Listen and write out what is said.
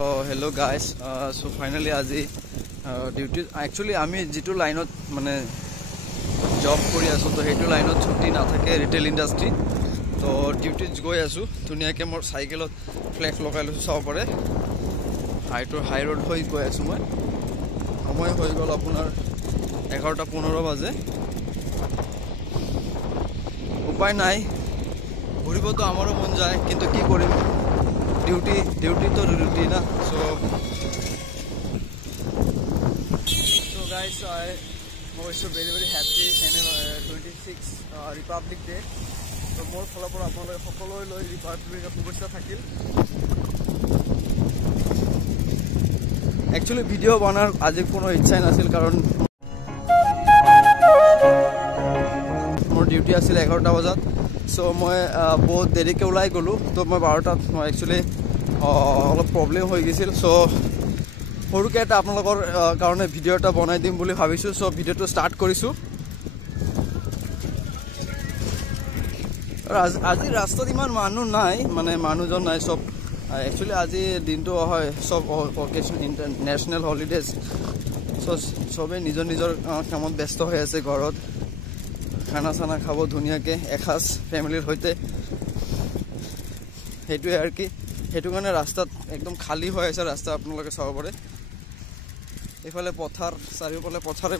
Hello guys, so finally আজি duty actually আমি যেটো লাইনত মানে জব কৰি আছো তো হেতু লাইনত ছুটি না থাকে ৰিটেল ইন্ডাস্ট্ৰি তো ডিউটি গৈ আছো ধুনিয়াকে মোৰ সাইকেলত ফ্লেক্স লগাই লৈছো চাও পৰে হাই ৰোড হৈ গৈ আছো মই সময় হৈ গল আপোনাৰ 11:15 বাজে উপায় নাই ঘুৰিব তো আমাৰো মন যায় কিন্তু কি কৰিম duty to duty na so guys I was very happy and 26 Republic Day so more follow por apnalok sokoloi loi Republic Day শুভেচ্ছা থাকিল actually video banar আজি কোনো ইচ্ছা নাছিল কারণ মোৰ ডিউটি আছিল 11টা বজাত so মই বহুত দেৰিকে ওলাই গলো তো মই 12টাত মই actually অলপ প্ৰবলেম হৈ গৈছিল সো সৰুকে এটা আপোনালোকৰ কাৰণে ভিডিও এটা বনাই দিম বুলি ভাবিছো সো ভিডিওটো স্টাৰ্ট কৰিছো আজি ৰাস্তাত ইমান মানুহ নাই মানে মানুহজন নাই সব একচুয়ালি আজি দিনটো হয় সব অকেশন ইন্টারন্যাশনাল হলিডেজ সো সবে নিজৰ কামত ব্যস্ত হৈ আছে ঘৰত খানা সানা খাব ধুনিয়াকে এখাস ফ্যামিলিৰ হৈতে হেতু আৰ কি হেতু কাৰণে ৰাস্তাত একদম খালি হৈ আছে ৰাস্তা আপোনালোকে চাব পাৰে এফালে পথাৰ চাৰিওফালে পথাৰে